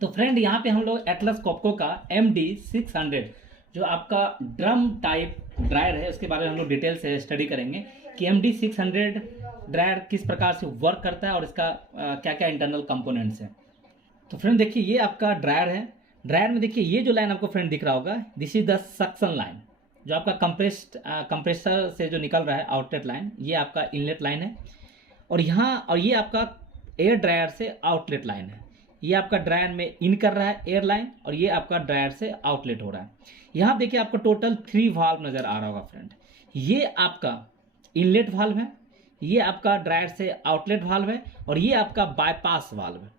तो फ्रेंड यहाँ पे हम लोग एटलस कॉप्को का MD600 जो आपका ड्रम टाइप ड्रायर है उसके बारे में हम लोग डिटेल से स्टडी करेंगे कि MD600 ड्रायर किस प्रकार से वर्क करता है और इसका क्या क्या इंटरनल कंपोनेंट्स हैं। तो फ्रेंड देखिए ये आपका ड्रायर है। ड्रायर में देखिए ये जो लाइन आपको फ्रेंड दिख रहा होगा, this is the suction line, जो आपका कंप्रेसर से जो निकल रहा है आउटलेट लाइन, ये आपका इनलेट लाइन है। और ये आपका एयर ड्रायर से आउटलेट लाइन है। ये आपका ड्रायर में इन कर रहा है एयर लाइन और ये आपका ड्रायर से आउटलेट हो रहा है। यहाँ देखिए आपको टोटल 3 वाल्व नज़र आ रहा होगा फ्रेंड। ये आपका इनलेट वाल्व है, ये आपका ड्रायर से आउटलेट वाल्व है और ये आपका बाईपास वाल्व है।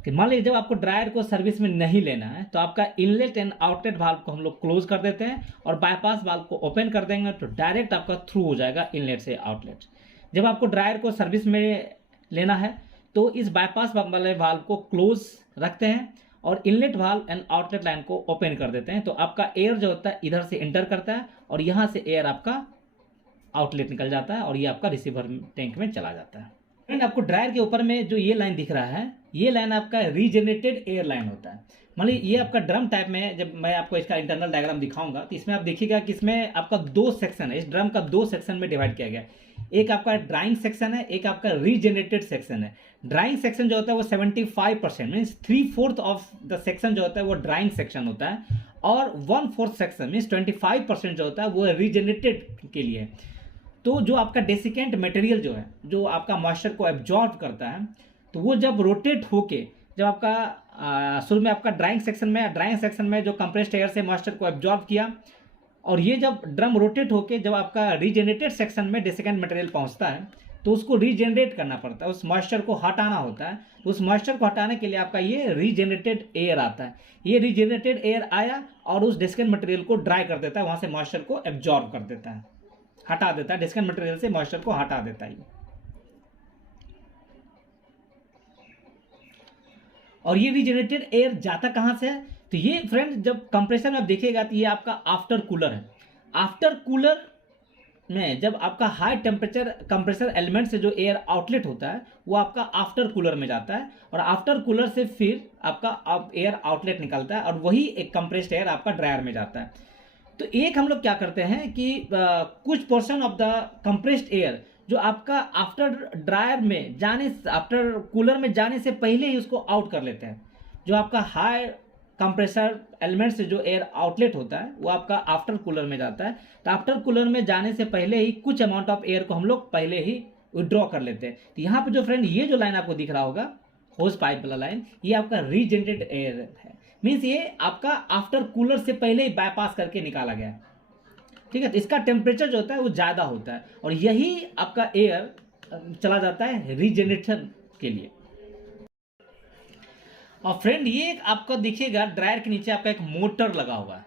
कि मान लीजिए जब आपको ड्रायर को सर्विस में नहीं लेना है तो आपका इनलेट एंड आउटलेट वाल्व को हम लोग क्लोज कर देते हैं और बाईपास वाल्व को ओपन कर देंगे तो डायरेक्ट आपका थ्रू हो जाएगा इनलेट से आउटलेट। जब आपको ड्रायर को सर्विस में लेना है तो इस बाईपास वाले वाल्व को क्लोज रखते हैं और inlet valve and outlet line को ओपन कर देते हैं। तो आपका एयर जो होता है इधर से एंटर करता है और यहाँ से एयर आपका आउटलेट निकल जाता है और ये आपका रिसीवर टैंक में चला जाता है। फ्रेंड आपको ड्रायर के ऊपर में जो ये लाइन दिख रहा है, ये लाइन आपका रीजनरेटेड एयर लाइन होता है। मान लीजिए ये आपका ड्रम टाइप में है। जब मैं आपको इसका इंटरनल डायग्राम दिखाऊंगा तो इसमें आप देखिएगा कि इसमें आपका 2 सेक्शन है। इस ड्रम का 2 सेक्शन में डिवाइड किया गया है। एक आपका ड्राइंग सेक्शन है, एक आपका रीजनरेटेड सेक्शन है। ड्राइंग सेक्शन जो होता है वो 75% मीन्स 3/4 ऑफ द सेक्शन जो होता है वो ड्राइंग सेक्शन होता है और 1/4 सेक्शन मीन्स 25% जो होता है वो रीजनरेटेड के लिए। तो जो आपका डेसिकेंट मटेरियल जो है, जो आपका मॉइस्चर को एब्जॉर्ब करता है, तो वो जब रोटेट होके जब आपका शुरू में आपका ड्राइंग सेक्शन में जो कंप्रेस्ड एयर से मॉइस्चर को एब्जॉर्ब किया और ये जब ड्रम रोटेट होके जब आपका रीजनरेटेड सेक्शन में डेसिकेंट मटेरियल पहुंचता है तो उसको रीजनरेट करना पड़ता है, उस मॉइस्चर को हटाना होता है। तो उस मॉइस्चर को हटाने के लिए आपका ये रीजनरेटेड एयर आता है। ये रीजनरेटेड एयर आया और उस डेसिकेंट मटेरियल को ड्राई कर देता है, वहाँ से मॉइस्चर को एब्जॉर्ब कर देता है, हटा देता है, डेसिकेंट मटेरियल से मॉइस्चर को हटा देता है। और ये रीजनरेटेड एयर जाता कहाँ से है? तो ये फ्रेंड जब कंप्रेसर में आप देखिएगा तो ये आपका आफ्टर कूलर है। आफ्टर कूलर में जब आपका हाई टेम्परेचर कंप्रेसर एलिमेंट से जो एयर आउटलेट होता है वो आपका आफ्टर कूलर में जाता है और आफ्टर कूलर से फिर आपका एयर आउटलेट निकलता है और वही एक कंप्रेस्ड एयर आपका ड्रायर में जाता है। तो एक हम लोग क्या करते हैं कि कुछ portion of the compressed air जो आपका आफ्टर ड्रायर में जाने, आफ्टर कूलर में जाने से पहले ही उसको आउट कर लेते हैं। जो आपका हाई कंप्रेसर एलिमेंट से जो एयर आउटलेट होता है वो आपका आफ्टर कूलर में जाता है। तो आफ्टर कूलर में जाने से पहले ही कुछ अमाउंट ऑफ एयर को हम लोग पहले ही विड्रॉ कर लेते हैं। तो यहाँ पे जो फ्रेंड ये जो लाइन आपको दिख रहा होगा होज पाइप वाला लाइन, ये आपका रीजनरेटेड एयर है। मीन्स ये आपका आफ्टर कूलर से पहले ही बाईपास करके निकाला गया है। ठीक है, तो इसका टेम्परेचर जो होता है वो ज़्यादा होता है और यही आपका एयर चला जाता है रीजनरेशन के लिए। और फ्रेंड ये आपका देखिएगा ड्रायर के नीचे आपका एक मोटर लगा हुआ है।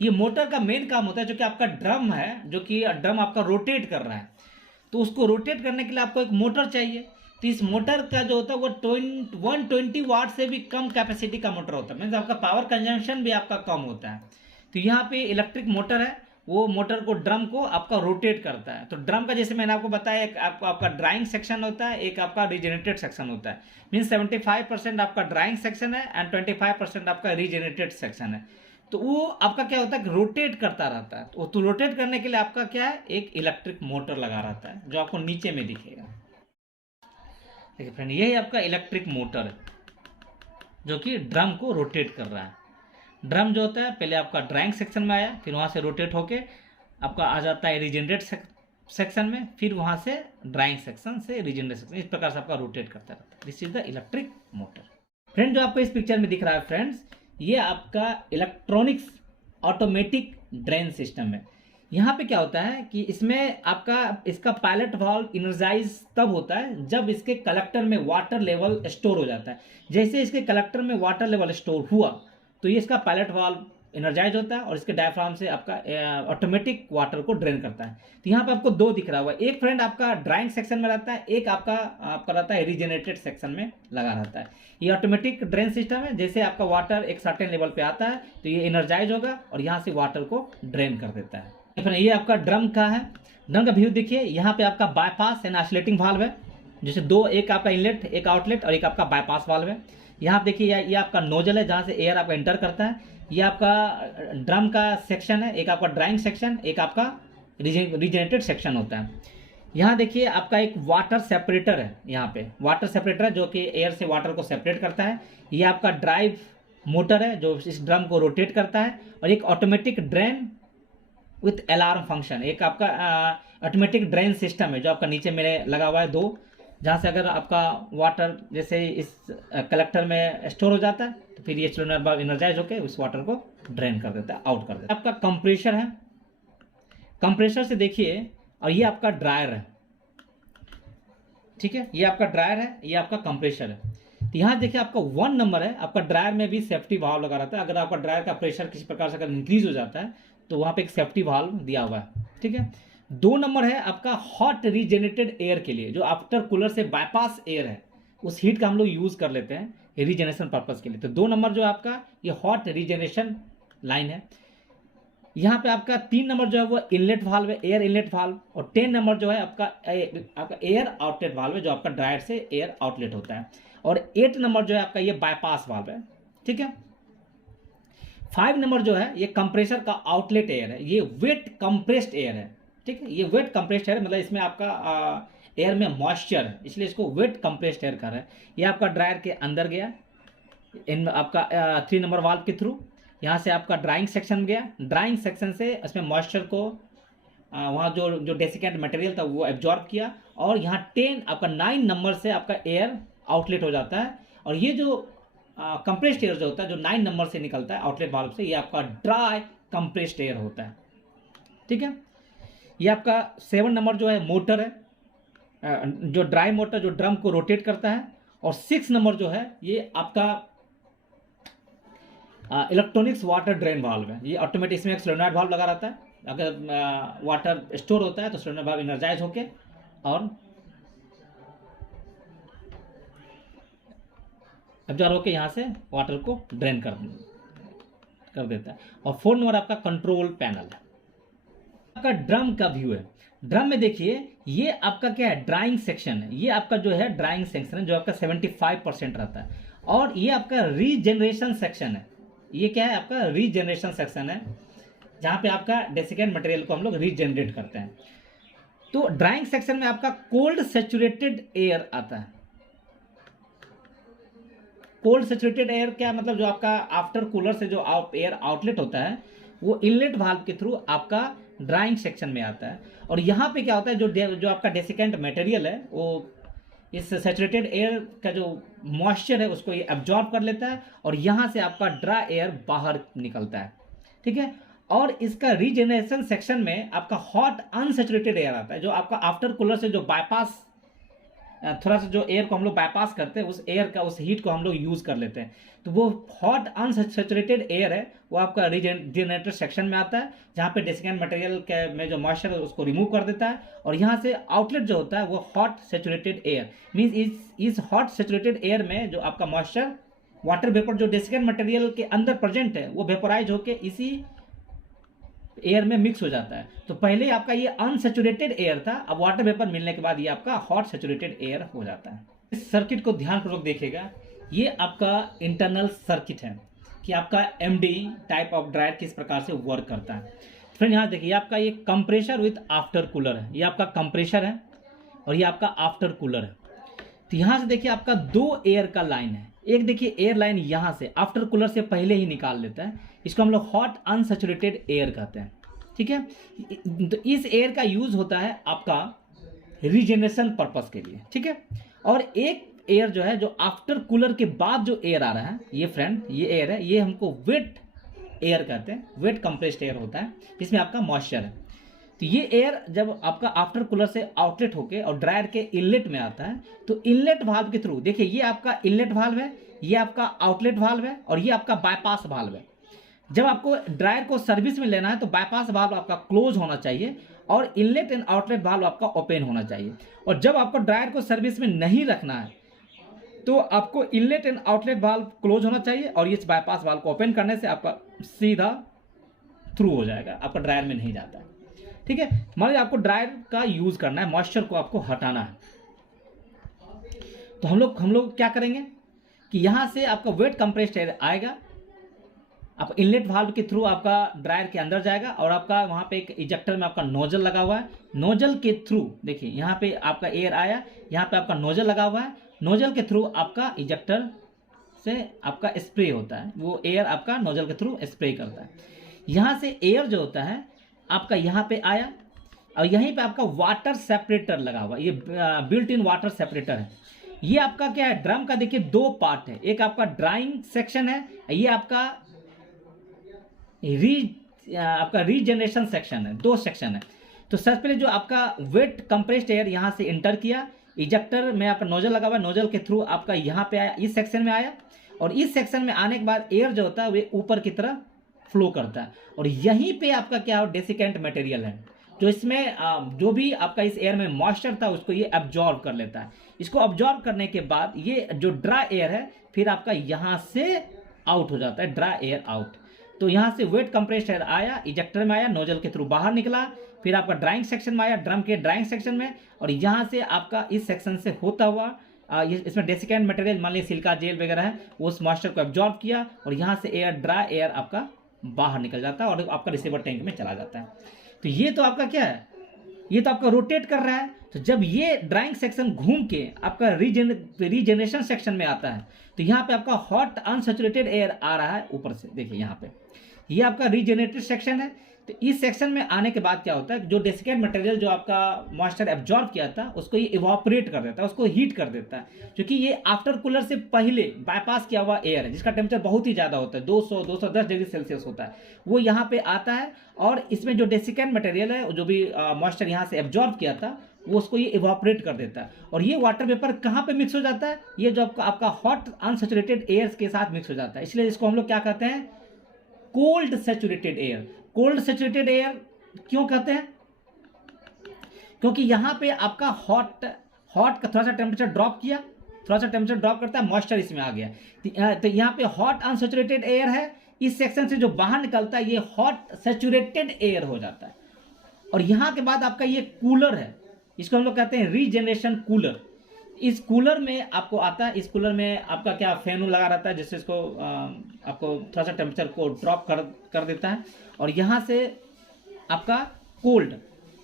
ये मोटर का मेन काम होता है जो कि आपका ड्रम है, जो कि ड्रम आपका रोटेट कर रहा है, तो उसको रोटेट करने के लिए आपको एक मोटर चाहिए। तो इस मोटर का जो होता है वो 120 वाट से भी कम कैपेसिटी का मोटर होता है, मीन्स आपका पावर कंजम्पशन भी आपका कम होता है। तो यहाँ पे इलेक्ट्रिक मोटर है, वो मोटर को ड्रम को आपका रोटेट करता है। तो ड्रम का जैसे मैंने आपको बताया एक आपका ड्राइंग सेक्शन होता है, एक आपका रीजनरेटेड सेक्शन होता है। मीन्स 75% आपका ड्राइंग सेक्शन है एंड 25% आपका रीजनरेटेड सेक्शन है। तो वो आपका क्या होता है कि रोटेट करता रहता है। तो रोटेट करने के लिए आपका क्या है, एक इलेक्ट्रिक मोटर लगा रहता है जो आपको नीचे में दिखेगा। देखिए फ्रेंड यही आपका इलेक्ट्रिक मोटर है जो कि ड्रम को रोटेट कर रहा है। ड्रम जो होता है पहले आपका ड्राइंग सेक्शन में आया, फिर वहाँ से रोटेट होके आपका आ जाता है रीजनरेट सेक्शन में, फिर वहाँ से ड्राइंग सेक्शन से रीजनरेट सेक्शन, इस प्रकार से आपका रोटेट करता रहता है। This is the electric motor. Friend जो आपको इस पिक्चर में दिख रहा है फ्रेंड्स, ये आपका इलेक्ट्रॉनिक्स ऑटोमेटिक ड्रेन सिस्टम है। यहाँ पे क्या होता है कि इसमें आपका इसका पायलट वाल्व इनर्जाइज तब होता है जब इसके कलेक्टर में वाटर लेवल स्टोर हो जाता है। जैसे इसके कलेक्टर में वाटर लेवल स्टोर हुआ तो ये इसका पायलट वाल्व एनर्जाइज होता है और इसके डायफ्राम से आपका ऑटोमेटिक वाटर को ड्रेन करता है। तो यहाँ पे आपको 2 दिख रहा हुआ है, एक फ्रेंड आपका ड्राइंग सेक्शन में रहता है, एक आपका रहता है रीजनरेटेड सेक्शन में लगा रहता है। ये ऑटोमेटिक ड्रेन सिस्टम है, जैसे आपका वाटर एक सर्टेन लेवल पे आता है तो ये एनर्जाइज होगा और यहाँ से वाटर को ड्रेन कर देता है। ये आपका ड्रम का है। ड्रम का व्यू देखिए, यहाँ पे आपका बाईपास एंड ऑसिलेटिंग वाल्व है, जैसे 2, एक आपका इनलेट, एक आउटलेट और एक आपका बाईपास वाल्व है। यहाँ आप देखिए ये आपका नोजल है जहाँ से एयर आपका एंटर करता है। ये आपका ड्रम का सेक्शन है, एक आपका ड्राइंग सेक्शन, एक आपका रीजनरेटेड सेक्शन होता है। यहाँ देखिए आपका एक वाटर सेपरेटर है, यहाँ पे वाटर सेपरेटर है जो कि एयर से वाटर को सेपरेट करता है। ये आपका ड्राइव मोटर है जो इस ड्रम को रोटेट करता है। और एक automatic drain with alarm function, एक आपका ऑटोमेटिक ड्रेन सिस्टम है जो आपका नीचे मेरे लगा हुआ है 2, जहाँ से अगर आपका वाटर जैसे इस कलेक्टर में स्टोर हो जाता है तो फिर ये सोलनॉइड वाल्व एनर्जाइज होकर उस वाटर को ड्रेन कर देता है, आउट कर देता है। आपका कंप्रेशर है, कंप्रेशर से देखिए, और ये आपका ड्रायर है, ठीक है, ये आपका ड्रायर है, ये आपका कंप्रेशर है। तो यहाँ देखिए आपका 1 नंबर है, आपका ड्रायर में भी सेफ्टी वाल्व लगा रहता है। अगर आपका ड्रायर का प्रेशर किसी प्रकार से अगर इंक्रीज हो जाता है तो वहाँ पे एक सेफ्टी वाल्व दिया हुआ है, ठीक है। 2 नंबर है आपका हॉट रीजेनरेटेड एयर के लिए, जो आफ्टर कूलर से बाईपास एयर है, उस हीट का हम लोग यूज कर लेते हैं रीजनरेशन पर्पज के लिए। तो 2 नंबर जो है आपका ये हॉट रीजनरेशन लाइन है। यहाँ पे आपका 3 नंबर जो है वो इनलेट वाल्व है, एयर इनलेट वाल्व। और 10 नंबर जो है आपका एयर आउटलेट वाल्व है, जो आपका ड्रायर से एयर आउटलेट होता है। और 8 नंबर जो है आपका ये बाईपास वाल्व है, ठीक है। 5 नंबर जो है ये कंप्रेसर का आउटलेट एयर है, ये वेट कंप्रेस्ड एयर है, ठीक है। ये वेट कंप्रेस्ड एयर मतलब इसमें आपका एयर में मॉइस्चर है, इसलिए इसको वेट कंप्रेस्ड एयर कर रहा है। ये आपका ड्रायर के अंदर गया इन आपका 3 नंबर वाल्व के थ्रू, यहाँ से आपका ड्राइंग सेक्शन गया, ड्राइंग सेक्शन से इसमें मॉइस्चर को वहाँ जो डेसिकेंट मटेरियल था वो एब्जॉर्ब किया, और यहाँ 9 नंबर से आपका एयर आउटलेट हो जाता है। और ये जो कंप्रेस्ड एयर जो होता है जो 9 नंबर से निकलता है आउटलेट वाल्व से, ये आपका ड्राई कंप्रेस्ड एयर होता है, ठीक है। ये आपका 7 नंबर जो है मोटर है, जो ड्राई मोटर जो ड्रम को रोटेट करता है। और 6 नंबर जो है ये आपका इलेक्ट्रॉनिक्स वाटर ड्रेन वाल्व है, ये ऑटोमेटिक, इसमें एक सोलेनॉइड वाल्व लगा रहता है। अगर वाटर स्टोर होता है तो सोलेनॉइड वाल्व एनर्जाइज होके और एब्जॉर्ब होके यहाँ से वाटर को ड्रेन कर देता है। और 4 नंबर आपका कंट्रोल पैनल है। आपका ड्रम का व्यू है, ड्रम में देखिए ये आपका क्या है, ड्राइंग सेक्शन है। ये आपका जो है ड्राइंग सेक्शन है जो आपका 75% रहता है। और ये आपका रीजनरेशन सेक्शन है, ये क्या है आपका रीजनरेशन सेक्शन है, जहाँ पे आपका डेसिकेंट मटेरियल को हम लोग रीजनरेट करते हैं। तो ड्राइंग सेक्शन में आपका कोल्ड सैचुरेटेड एयर आता है। कोल्ड सैचुरेटेड एयर क्या मतलब, जो आपका आफ्टर कूलर से जो एयर आउटलेट होता है वो इनलेट वाल्व के थ्रू आपका ड्राइंग सेक्शन में आता है। और यहाँ पे क्या होता है, जो आपका डेसिकेंट मटेरियल है वो इस सैचुरेटेड एयर का जो मॉइस्चर है उसको ये एब्जॉर्ब कर लेता है, और यहाँ से आपका ड्राई एयर बाहर निकलता है, ठीक है। और इसका रीजनरेशन सेक्शन में आपका हॉट अनसैचुरेटेड एयर आता है, जो आपका आफ्टर कूलर से जो बाईपास, थोड़ा सा जो एयर को हम लोग बाईपास करते हैं, उस एयर का उस हीट को हम लोग यूज कर लेते हैं। तो वो हॉट अनसैचुरेटेड एयर है वो आपका रीजनरेटर सेक्शन में आता है, जहाँ पे डेसिकेंट मटेरियल के में जो मॉइस्चर है उसको रिमूव कर देता है। और यहाँ से आउटलेट जो होता है वो हॉट सैचुरेटेड एयर मीन्स इस हॉट सैचुरेटेड एयर में जो आपका मॉइस्चर वाटर वेपर जो डेसिकेंट मटेरियल के अंदर प्रेजेंट है वो वेपोराइज होकर इसी एयर में मिक्स हो जाता है। तो पहले आपका ये अनसैचुरेटेड एयर था, अब वाटर वेपर मिलने के बाद ये आपका हॉट सैचुरेटेड एयर हो जाता है। इस सर्किट को ध्यानपूर्वक देखिएगा, ये आपका इंटरनल सर्किट है कि आपका एमडी टाइप ऑफ ड्रायर किस प्रकार से वर्क करता है। फ्रेंड यहाँ देखिए आपका ये कंप्रेशर विथ आफ्टर कूलर है, ये आपका कंप्रेशर है और ये आपका आफ्टर कूलर है। तो यहाँ से देखिए आपका 2 एयर का लाइन है, एक देखिए एयर लाइन यहाँ से आफ्टर कूलर से पहले ही निकाल लेता है, इसको हम लोग हॉट अनसैचुरेटेड एयर कहते हैं, ठीक है। तो इस एयर का यूज होता है आपका रीजनरेशन पर्पस के लिए, ठीक है। और एक एयर जो है जो आफ्टर कूलर के बाद जो एयर आ रहा है, ये फ्रेंड ये एयर है, ये हमको वेट एयर कहते हैं, वेट कंप्रेस्ड एयर होता है, जिसमें आपका मॉइस्चर है। तो ये एयर जब आपका आफ्टर कूलर से आउटलेट होके और ड्रायर के इनलेट में आता है, तो इनलेट वाल्व के थ्रू देखिए ये आपका इनलेट वाल्व है, ये आपका आउटलेट वाल्व है और ये आपका बाईपास वाल्व है। जब आपको ड्रायर को सर्विस में लेना है तो बाईपास वाल्व आपका क्लोज होना चाहिए और इनलेट एंड आउटलेट वाल्व आपका ओपन होना चाहिए। और जब आपको ड्रायर को सर्विस में नहीं रखना है तो आपको inlet and outlet valve close होना चाहिए और इस बाईपास वाल्व को ओपन करने से आपका सीधा थ्रू हो जाएगा, आपका ड्रायर में नहीं जाता है, ठीक है। मान लीजिए आपको ड्रायर का यूज करना है, मॉइस्चर को आपको हटाना है, तो हम लोग क्या करेंगे, कि यहाँ से आपका वेट कंप्रेस्ड एयर आएगा, आप इनलेट वाल्व के थ्रू आपका ड्रायर के अंदर जाएगा और आपका वहाँ पे एक इजेक्टर में आपका नोजल लगा हुआ है। नोजल के थ्रू देखिए यहाँ पे आपका एयर आया, यहाँ पे आपका नोजल लगा हुआ है, नोजल के थ्रू आपका इजेक्टर से आपका स्प्रे होता है, वो एयर आपका नोजल के थ्रू स्प्रे करता है। यहाँ से एयर जो होता है आपका यहाँ पे आया और यहीं पे आपका वाटर सेपरेटर लगा हुआ, ये बिल्ट इन वाटर सेपरेटर है। ये आपका क्या है, ड्रम का देखिए दो पार्ट है, एक आपका ड्राइंग सेक्शन है, ये आपका आपका रीजनरेशन सेक्शन है, दो सेक्शन है। तो सबसे पहले जो आपका वेट कंप्रेस्ड एयर यहाँ से इंटर किया, इजेक्टर में आपका नोजल लगा हुआ, नोजल के थ्रू आपका यहाँ पे आया, इस सेक्शन में आया और इस सेक्शन में आने के बाद एयर जो होता है वे ऊपर की तरफ फ्लो करता है और यहीं पे आपका क्या हो, डेसिकेंट मटेरियल है जो इसमें जो भी आपका इस एयर में मॉइस्चर था उसको ये अब्जॉर्ब कर लेता है। इसको अब्जॉर्ब करने के बाद ये जो ड्राई एयर है फिर आपका यहाँ से आउट हो जाता है, ड्राई एयर आउट। तो यहाँ से वेट कंप्रेस्ड एयर आया, इजेक्टर में आया, नोजल के थ्रू बाहर निकला, फिर आपका ड्राइंग सेक्शन में आया, ड्रम के ड्राइंग सेक्शन में, और यहाँ से आपका इस सेक्शन से होता हुआ इसमें डेसिकेंट मटेरियल मान लीजिए सिल्का जेल वगैरह है, वो उस मॉइस्चर को एब्जॉर्ब किया और यहाँ से एयर ड्राई एयर आपका बाहर निकल जाता है और आपका रिसीवर टैंक में चला जाता है। तो ये तो आपका क्या है, ये तो आपका रोटेट कर रहा है। तो जब ये ड्राइंग सेक्शन घूम के आपका रीजनरेशन सेक्शन में आता है तो यहाँ पे आपका हॉट अनसैचुरेटेड एयर आ रहा है ऊपर से, देखिए यहाँ पे ये आपका रीजनरेटेड सेक्शन है। तो इस सेक्शन में आने के बाद क्या होता है, जो डेसिकेंट मटेरियल जो आपका मॉइस्चर एब्जॉर्ब किया था उसको ये इवापोरेट कर देता है, उसको हीट कर देता है, क्योंकि ये आफ्टर कूलर से पहले बाईपास किया हुआ एयर है जिसका टेम्परेचर बहुत ही ज़्यादा होता है, 200-210 डिग्री सेल्सियस होता है, वो यहाँ पे आता है और इसमें जो डेसिकेंट मटेरियल है जो भी मॉइस्चर यहाँ से एब्जॉर्ब किया था वो उसको ये इवापोरेट कर देता है और ये वाटर वेपर कहाँ पे मिक्स हो जाता है, ये जो आपका हॉट अनसैचुरेटेड एयर के साथ मिक्स हो जाता है। इसलिए इसको हम लोग क्या कहते हैं, cold saturated air. Cold saturated air क्यों कहते हैं, क्योंकि यहाँ पे आपका हॉट का थोड़ा सा टेम्परेचर ड्रॉप किया, थोड़ा सा टेम्परेचर ड्रॉप करता है, मॉइस्चर इसमें आ गया, तो यहाँ पे हॉट अनसैचुरेटेड एयर है, इस सेक्शन से जो बाहर निकलता है ये हॉट सैचुरेटेड एयर हो जाता है। और यहाँ के बाद आपका ये कूलर है, इसको हम लोग कहते हैं रीजनरेशन कूलर। इस कूलर में आपको आता है, इस कूलर में आपका क्या फैन लगा रहता है जिससे इसको आपको थोड़ा सा टेम्परेचर को ड्रॉप कर देता है और यहाँ से आपका कोल्ड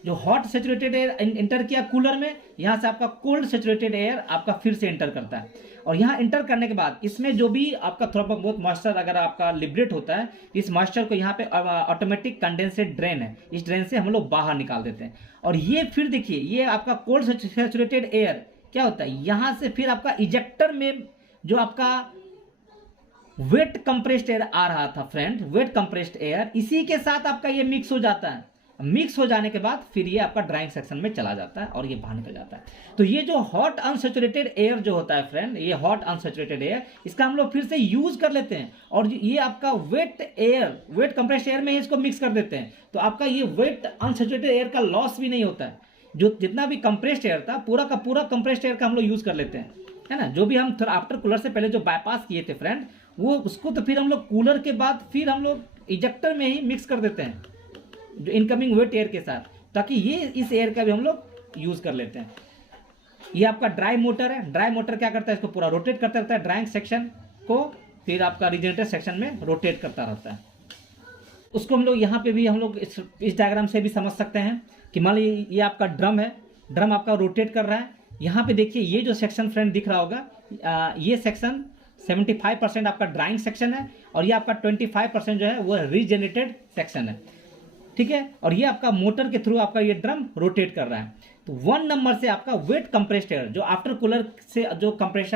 जो हॉट सैचुरेटेड एयर इंटर किया कूलर में, यहाँ से आपका कोल्ड सैचुरेटेड एयर आपका फिर से इंटर करता है और यहाँ इंटर करने के बाद इसमें जो भी आपका थोड़ा बहुत मॉइस्चर अगर आपका लिबरेट होता है, इस मॉइस्चर को यहाँ पे ऑटोमेटिक कंडेंसेट ड्रेन है, इस ड्रेन से हम लोग बाहर निकाल देते हैं। और ये फिर देखिए ये आपका कोल्ड सैचुरेटेड एयर क्या होता है, यहाँ से फिर आपका इजेक्टर में जो आपका वेट कंप्रेस्ड एयर आ रहा था फ्रेंड, वेट कंप्रेस्ड एयर इसी के साथ आपका ये मिक्स हो जाता है। मिक्स हो जाने के बाद फिर ये आपका ड्राइंग सेक्शन में चला जाता है और ये बाहर निकल जाता है। तो ये जो हॉट अनसैचुरेटेड एयर जो होता है फ्रेंड, ये हॉट अनसैचुरेटेड एयर इसका हम लोग फिर से यूज कर लेते हैं और ये आपका wet air, wet compressed air में ही इसको मिक्स कर देते हैं। तो आपका ये वेट अनसैचुरेटेड एयर का लॉस भी नहीं होता है, जो जितना भी कंप्रेस्ड एयर था पूरा का पूरा कंप्रेस्ड एयर का हम लोग यूज कर लेते हैं, है ना। जो भी हम आफ्टर कूलर से पहले जो बाईपास किए थे फ्रेंड, वो उसको तो फिर हम लोग कूलर के बाद फिर हम लोग इजेक्टर में ही मिक्स कर देते हैं जो इनकमिंग वेट एयर के साथ, ताकि ये इस एयर का भी हम लोग यूज कर लेते हैं। ये आपका ड्राई मोटर है, ड्राई मोटर क्या करता है, इसको पूरा रोटेट करता रहता है ड्राइंग सेक्शन को, फिर आपका रीजनरेटर सेक्शन में रोटेट करता रहता है। उसको हम लोग यहाँ पे भी हम लोग इस डायग्राम से भी समझ सकते हैं कि मान लीजिए ये आपका ड्रम है, ड्रम आपका रोटेट कर रहा है। यहाँ पे देखिए ये जो सेक्शन फ्रेंड दिख रहा होगा, ये सेक्शन 75% आपका ड्राइंग सेक्शन है और ये आपका 25% जो है वो रीजनरेटेड सेक्शन है, ठीक है। और ये आपका मोटर के थ्रू आपका ये ड्रम रोटेट कर रहा है। तो 1 नंबर से आपका वेट कंप्रेस्ड एयर जो आफ्टर कूलर से जो कंप्रेस्ड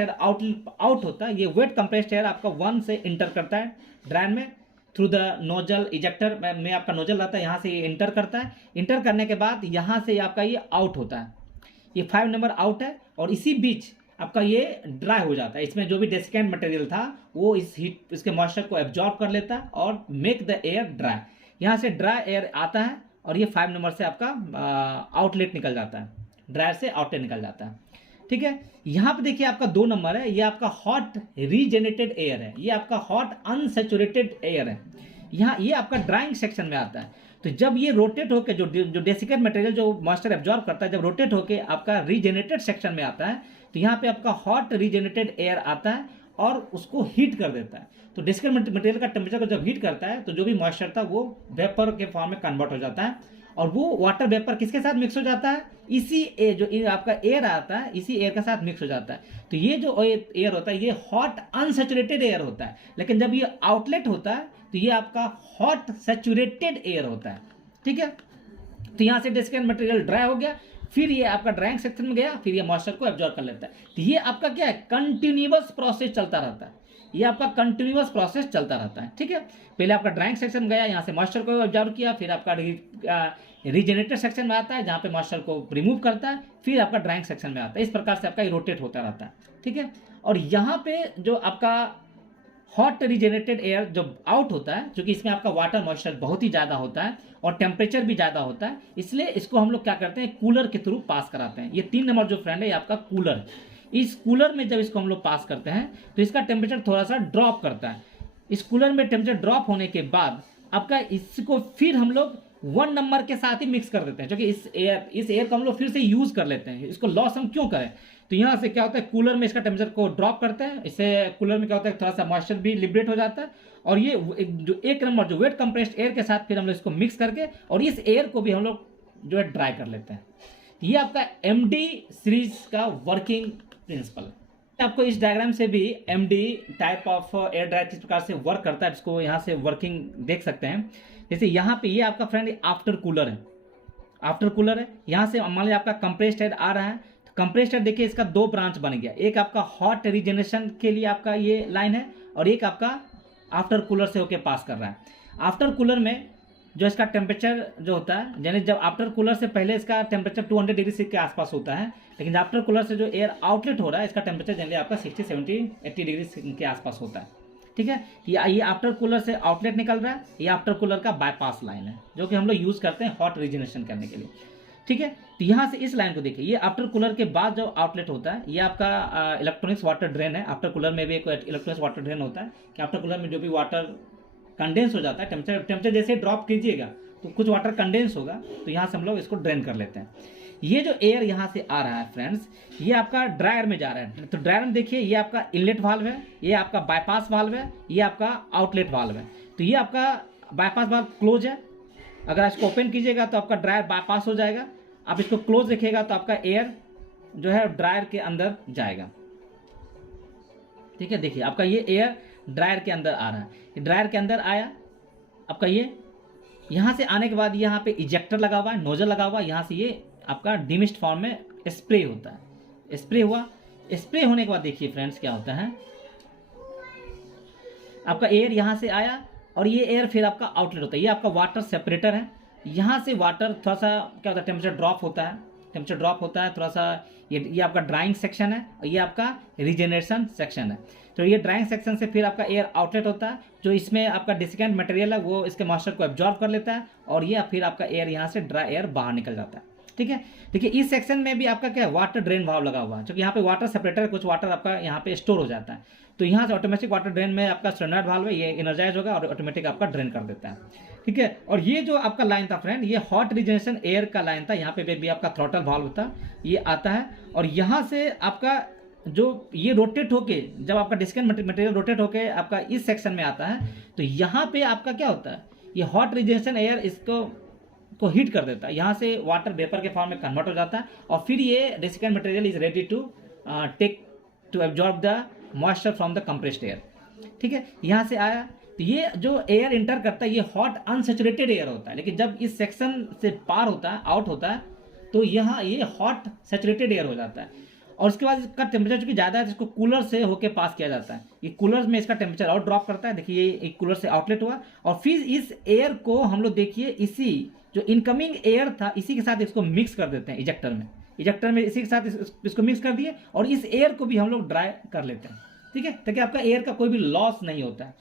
एयर आउट होता है, ये वेट कंप्रेस्ड एयर आपका 1 से इंटर करता है ड्राइन में थ्रू द नोजल इजेक्टर में आपका नोजल रहता है, यहाँ से ये इंटर करता है। इंटर करने के बाद यहाँ से आपका ये आउट होता है, ये 5 नंबर आउट है और इसी बीच आपका ये ड्राई हो जाता है। इसमें जो भी डेसिकेंट मटेरियल था वो इसके मॉइस्चर को एब्जॉर्ब कर लेता है और मेक द एयर ड्राई। यहाँ से ड्राई एयर आता है और ये 5 नंबर से आपका आउटलेट निकल जाता है, ड्रायर से आउटलेट निकल जाता है, ठीक है। यहाँ पे देखिए आपका 2 नंबर है, ये आपका हॉट रीजनरेटेड एयर है, ये आपका हॉट अनसैचुरेटेड एयर है। यहाँ ये आपका ड्राइंग सेक्शन में आता है। तो जब ये रोटेट होकर जो डेसिकेट मटेरियल जो मॉइस्चर एब्जॉर्ब करता है, जब रोटेट होकर आपका रीजेनरेटेड सेक्शन में आता है, तो यहाँ पे आपका हॉट रीजेनरेटेड एयर आता है और उसको हीट कर देता है। तो डेसिकेट मटेरियल का टेम्परेचर को जब हीट करता है तो जो भी मॉइस्चर था वो वेपर के फॉर्म में कन्वर्ट हो जाता है, और वो वाटर वेपर किसके साथ मिक्स हो जाता है, इसी जो आपका एयर आता है इसी एयर के साथ मिक्स हो जाता है। तो ये जो एयर होता है ये हॉट अनसैचुरेटेड एयर होता है, लेकिन जब ये आउटलेट होता है तो ये आपका हॉट सैचुरेटेड एयर होता है। ठीक है, तो यहाँ से डेसिकेट मटेरियल ड्राई हो गया, फिर ये आपका ड्राइंग सेक्शन में गया, फिर ये मॉइस्चर को एब्जॉर्ब कर लेता है। तो ये आपका क्या है, कंटिन्यूअस प्रोसेस चलता रहता है, ये आपका कंटिन्यूअस प्रोसेस चलता रहता है। ठीक है, पहले आपका ड्राइंग सेक्शन गया, यहाँ से मॉइस्चर को एब्जॉर्ब किया, फिर आपका रीजेनरेटेड सेक्शन में आता है जहाँ पे मॉइस्चर को रिमूव करता है, फिर आपका ड्राइंग सेक्शन में आता है। इस प्रकार से आपका रोटेट होता रहता है। ठीक है, और यहाँ पे जो आपका हॉट रीजेनरेटेड एयर जब आउट होता है, क्योंकि इसमें आपका वाटर मॉइस्चर बहुत ही ज़्यादा होता है और टेम्परेचर भी ज़्यादा होता है, इसलिए इसको हम लोग क्या करते हैं, कूलर के थ्रू पास कराते हैं। ये 3 नंबर जो फ्रेंड है ये आपका कूलर है। इस कूलर में जब इसको हम लोग पास करते हैं तो इसका टेम्परेचर थोड़ा सा ड्रॉप करता है। इस कूलर में टेम्परेचर ड्रॉप होने के बाद आपका इसको फिर हम लोग 1 नंबर के साथ ही मिक्स कर देते हैं, क्योंकि इस एयर को हम लोग फिर से यूज़ कर लेते हैं। इसको लॉस हम क्यों करें, तो यहाँ से क्या होता है, कूलर में इसका टेम्परेचर को ड्रॉप करते हैं, इससे कूलर में क्या होता है थोड़ा सा मॉइस्चर भी लिबरेट हो जाता है, और ये जो 1 नंबर जो वेट कंप्रेस्ड एयर के साथ फिर हम लोग इसको मिक्स करके और इस एयर को भी हम लोग जो है ड्राई कर लेते हैं। ये आपका MD सीरीज का वर्किंग प्रिंसिपल है। आपको इस डायग्राम से भी MD type of air dryer किस प्रकार से वर्क करता है इसको यहाँ से वर्किंग देख सकते हैं। जैसे यहाँ पे ये आपका फ्रेंड आफ्टर कूलर है, आफ्टर कूलर है। यहाँ से मान लीजिए आपका कंप्रेस्ड एयर आ रहा है, तो कंप्रेस्ड एयर देखिए इसका 2 ब्रांच बन गया, एक आपका हॉट रीजनरेशन के लिए आपका ये लाइन है और एक आपका आफ्टर कूलर से होके पास कर रहा है। आफ्टर कूलर में जो इसका टेम्परेचर जो होता है, यानी जब आफ्टर कूलर से पहले इसका टेम्परेचर 200 डिग्री के आसपास होता है, लेकिन आफ्टर कूलर से जो एयर आउटलेट हो रहा है इसका टेम्परेचर जनरली आपका 60, 70, 80 डिग्री के आसपास होता है। ठीक है, ये आफ्टर कूलर से आउटलेट निकल रहा है, ये आफ्टर कूलर का बाईपास लाइन है जो कि हम लोग यूज़ करते हैं हॉट रीजनरेशन करने के लिए। ठीक है, तो यहाँ से इस लाइन को देखिए, ये आफ्टर कूलर के बाद जो आउटलेट होता है ये आपका इलेक्ट्रॉनिक्स वाटर ड्रेन है। आफ्टर कूलर में भी एक इलेक्ट्रॉनिक्स वाटर ड्रेन होता है कि आफ्टर कूलर में जो भी वाटर कंडेंस हो जाता है, टेम्परेचर जैसे ड्रॉप कीजिएगा तो कुछ वाटर कंडेंस होगा, तो यहाँ से हम लोग इसको ड्रेन कर लेते हैं। ये जो एयर यहाँ से आ रहा है फ्रेंड्स, ये आपका ड्रायर में जा रहा है। तो ड्रायर में देखिए ये आपका इनलेट वाल्व है, ये आपका बाईपास वाल्व है, ये आपका आउटलेट वाल्व है। तो ये आपका बाईपास वाल्व क्लोज है, अगर इसको ओपन कीजिएगा तो आपका ड्रायर बाईपास हो जाएगा। आप इसको क्लोज रखिएगा तो आपका एयर जो है ड्रायर के अंदर जाएगा। ठीक है, देखिए आपका ये एयर ड्रायर के अंदर आ रहा है, ड्रायर के अंदर आया आपका ये। यहाँ से आने के बाद यहाँ पे इजेक्टर लगा हुआ है, नोजल लगा हुआ है, यहाँ से ये आपका डिमिस्ट फॉर्म में स्प्रे होता है। स्प्रे हुआ, स्प्रे होने के बाद देखिए फ्रेंड्स क्या होता है, आपका एयर यहाँ से आया और ये एयर फिर आपका आउटलेट होता है। ये आपका वाटर सेपरेटर है, यहाँ से वाटर थोड़ा सा क्या होता है, टेम्परेचर ड्रॉप होता है, टेम्परेचर ड्रॉप होता है थोड़ा सा। ये आपका ड्राइंग सेक्शन है और ये आपका रीजनरेशन सेक्शन है। तो ये ड्राइंग सेक्शन से फिर आपका एयर आउटलेट होता है, जो इसमें आपका डिसिकेंट मटेरियल है वो इसके मॉइस्चर को एब्जॉर्ब कर लेता है और ये फिर आपका एयर यहाँ से ड्राई एयर बाहर निकल जाता है। ठीक है, देखिए इस सेक्शन में भी आपका क्या है, वाटर ड्रेन वाल्व लगा हुआ है, क्योंकि यहाँ पे वाटर सेपरेटर कुछ वाटर आपका यहाँ पे स्टोर हो जाता है। तो यहाँ से ऑटोमेटिक वाटर ड्रेन में आपका स्टैंडर्ड वाल्व है, ये एनर्जाइज होगा और ऑटोमेटिक आपका ड्रेन कर देता है। ठीक है, और ये जो आपका लाइन था फ्रेंड, ये हॉट रीजनरेशन एयर का लाइन था, यहाँ पे भी आपका थ्रॉटल वाल्व था, ये आता है और यहाँ से आपका जो ये रोटेट होके जब आपका डिस्केंट मटेरियल रोटेट होके आपका इस सेक्शन में आता है, तो यहाँ पे आपका क्या होता है, ये हॉट रीजनरेशन एयर इसको हीट कर देता है, यहाँ से वाटर वेपर के फॉर्म में कन्वर्ट हो जाता है और फिर ये desiccant material is ready to take to absorb the moisture from the compressed air. ठीक है, यहाँ से आया तो ये जो एयर इंटर करता है ये हॉट अनसेचुरेटेड एयर होता है, लेकिन जब इस सेक्शन से पार होता है, आउट होता है, तो यहाँ ये हॉट सेचुरेटेड एयर हो जाता है। और उसके बाद इसका टेम्परेचर चूंकि ज़्यादा है तो इसको कूलर से होके पास किया जाता है। ये कूलर में इसका टेम्परेचर और ड्रॉप करता है, देखिए ये एक कूलर से आउटलेट हुआ और फिर इस एयर को हम लोग देखिए इसी जो इनकमिंग एयर था इसी के साथ इसको मिक्स कर देते हैं इजेक्टर में इसी के साथ इसको मिक्स कर दिए और इस एयर को भी हम लोग ड्राई कर लेते हैं। ठीक है, ताकि आपका एयर का कोई भी लॉस नहीं होता है।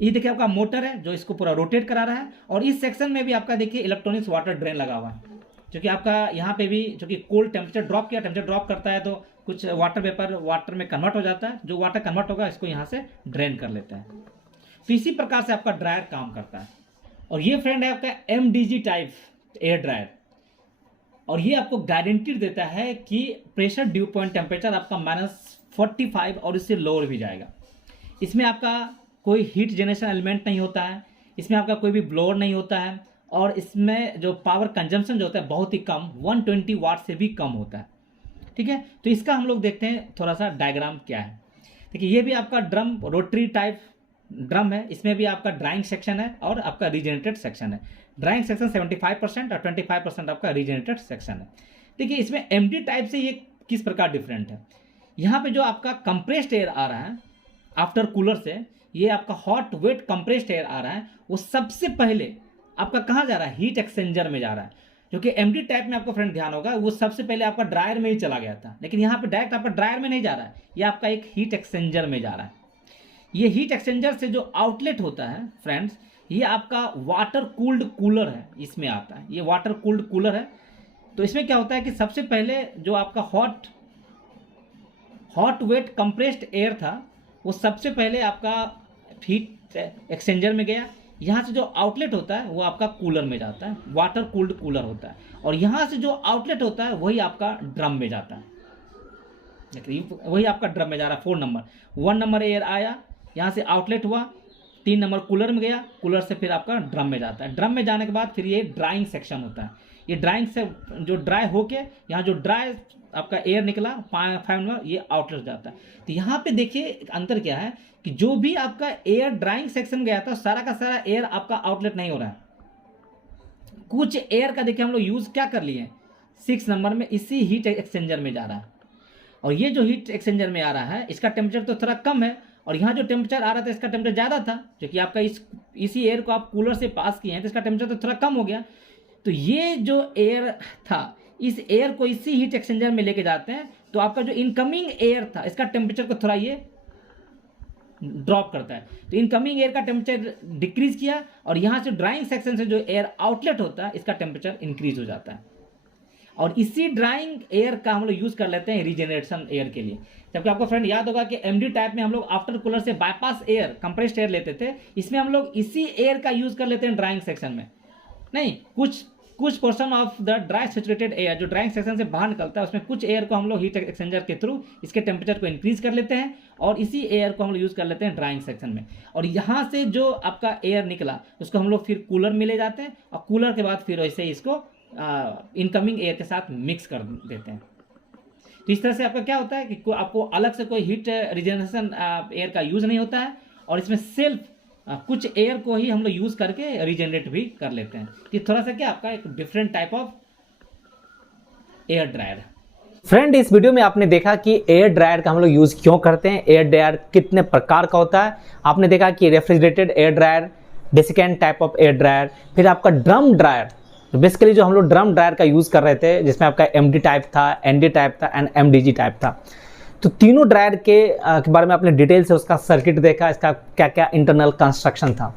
ये देखिए आपका मोटर है जो इसको पूरा रोटेट करा रहा है और इस सेक्शन में भी आपका देखिए इलेक्ट्रॉनिक्स वाटर ड्रेन लगा हुआ है, क्योंकि आपका यहाँ पे भी जो कि कोल्ड टेम्परेचर ड्रॉप किया, टेम्परेचर ड्रॉप करता है तो कुछ वाटर वेपर वाटर में कन्वर्ट हो जाता है, जो वाटर कन्वर्ट होगा इसको यहाँ से ड्रेन कर लेता है। तो इसी प्रकार से आपका ड्रायर काम करता है। और ये फ्रेंड है आपका MDG टाइप एयर ड्रायर, और ये आपको गारंटी देता है कि प्रेशर ड्यू पॉइंट टेम्परेचर आपका -45 और इससे लोअर भी जाएगा। इसमें आपका कोई हीट जनरेशन एलिमेंट नहीं होता है, इसमें आपका कोई भी ब्लोअर नहीं होता है, और इसमें जो पावर कंजम्पशन जो होता है बहुत ही कम 120 वाट से भी कम होता है। ठीक है, तो इसका हम लोग देखते हैं थोड़ा सा डायग्राम क्या है। देखिए ये भी आपका ड्रम रोटरी टाइप ड्रम है, इसमें भी आपका ड्राइंग सेक्शन है और आपका रीजनरेटेड सेक्शन है। ड्राइंग सेक्शन 75% और 25% आपका रीजनरेटेड सेक्शन है। देखिए इसमें MD टाइप से ये किस प्रकार डिफरेंट है। यहाँ पे जो आपका कंप्रेस्ड एयर आ रहा है आफ्टर कूलर से, ये आपका हॉट वेट कंप्रेस्ड एयर आ रहा है, वो सबसे पहले आपका कहाँ जा रहा है, हीट एक्सचेंजर में जा रहा है। जो कि MD टाइप में आपको फ्रेंड ध्यान होगा वो सबसे पहले आपका ड्रायर में ही चला गया था, लेकिन यहाँ पे डायरेक्ट आपका ड्रायर में नहीं जा रहा है, ये आपका एक हीट एक्सचेंजर में जा रहा है। ये हीट एक्सचेंजर से जो आउटलेट होता है फ्रेंड्स, ये आपका वाटर कूल्ड कूलर है, इसमें आता है, ये वाटर कूल्ड कूलर है। तो इसमें क्या होता है कि सबसे पहले जो आपका हॉट वेट कंप्रेस्ड एयर था वो सबसे पहले आपका हीट एक्सचेंजर में गया, यहाँ से जो आउटलेट होता है वो आपका कूलर में जाता है, वाटर कूल्ड कूलर होता है, और यहाँ से जो आउटलेट होता है वही आपका ड्रम में जाता है। वही आपका ड्रम में जा रहा है 4 नंबर। 1 नंबर एयर आया, यहाँ से आउटलेट हुआ, 3 नंबर कूलर में गया, कूलर से फिर आपका ड्रम में जाता है। ड्रम में जाने के बाद फिर ये ड्राइंग सेक्शन होता है, ये ड्राइंग से जो ड्राई होके यहाँ जो ड्राई आपका एयर निकला 5 नंबर, ये आउटलेट जाता है। तो यहाँ पे देखिए अंतर क्या है कि जो भी आपका एयर ड्राइंग सेक्शन गया था सारा का सारा एयर आपका आउटलेट नहीं हो रहा है। कुछ एयर का देखिए हम लोग यूज क्या कर लिए 6 नंबर में इसी हीट एक्सचेंजर में जा रहा है, और ये जो हीट एक्सचेंजर में आ रहा है इसका टेम्परेचर तो थोड़ा कम है, और यहाँ जो टेम्परेचर आ रहा था इसका टेम्परेचर ज़्यादा था, जो कि आपका इसी एयर को आप कूलर से पास किए हैं तो इसका टेम्परेचर तो थोड़ा कम हो गया। तो ये जो एयर था इस एयर को इसी हीट एक्सचेंजर में लेके जाते हैं, तो आपका जो इनकमिंग एयर था इसका टेम्परेचर को थोड़ा ये ड्रॉप करता है। तो इनकमिंग एयर का टेम्परेचर डिक्रीज किया, और यहाँ से ड्राइंग सेक्शन से जो एयर आउटलेट होता है इसका टेम्परेचर इंक्रीज हो जाता है, और इसी ड्राइंग एयर का हम लोग यूज कर लेते हैं रीजनरेशन एयर के लिए। जबकि आपको फ्रेंड याद होगा कि MD टाइप में हम लोग आफ्टर कूलर से बाईपास एयर कंप्रेस्ड एयर लेते थे, इसमें हम लोग इसी एयर का यूज कर लेते हैं ड्राइंग सेक्शन में। नहीं, कुछ portion of the dry saturated air जो ड्राइंग सेक्शन से बाहर निकलता है उसमें कुछ एयर को हम लोग हीट एक्सचेंजर के थ्रू इसके टेम्परेचर को इंक्रीज कर लेते हैं, और इसी एयर को हम लोग यूज कर लेते हैं ड्राइंग सेक्शन में। और यहाँ से जो आपका एयर निकला उसको हम लोग फिर कूलर में ले जाते हैं, और कूलर के बाद फिर वैसे ही इसको इनकमिंग एयर के साथ मिक्स कर देते हैं। तो इस तरह से आपका क्या होता है कि आपको अलग से कोई हीट रिजनरेशन एयर का यूज नहीं होता है, और इसमें सिर्फ कुछ एयर को ही हम लोग यूज करके रिजनरेट भी कर लेते हैं। ये थोड़ा सा क्या आपका एक different type of air dryer है। फ्रेंड, इस वीडियो में आपने देखा कि एयर ड्रायर का हम लोग यूज क्यों करते हैं, एयर ड्रायर कितने प्रकार का होता है। आपने देखा कि refrigerated air dryer, desiccant type of air dryer, फिर आपका ड्रम ड्रायर, बेसिकली जो हम लोग ड्रम ड्रायर का यूज कर रहे थे जिसमें आपका MD टाइप था, ND टाइप था एंड MDG टाइप था। तो तीनों ड्रायर के बारे में आपने डिटेल से उसका सर्किट देखा, इसका क्या क्या इंटरनल कंस्ट्रक्शन था।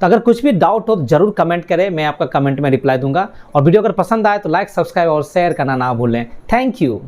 तो अगर कुछ भी डाउट हो तो जरूर कमेंट करें, मैं आपका कमेंट में रिप्लाई दूंगा। और वीडियो अगर पसंद आए तो लाइक, सब्सक्राइब और शेयर करना ना भूलें। Thank you.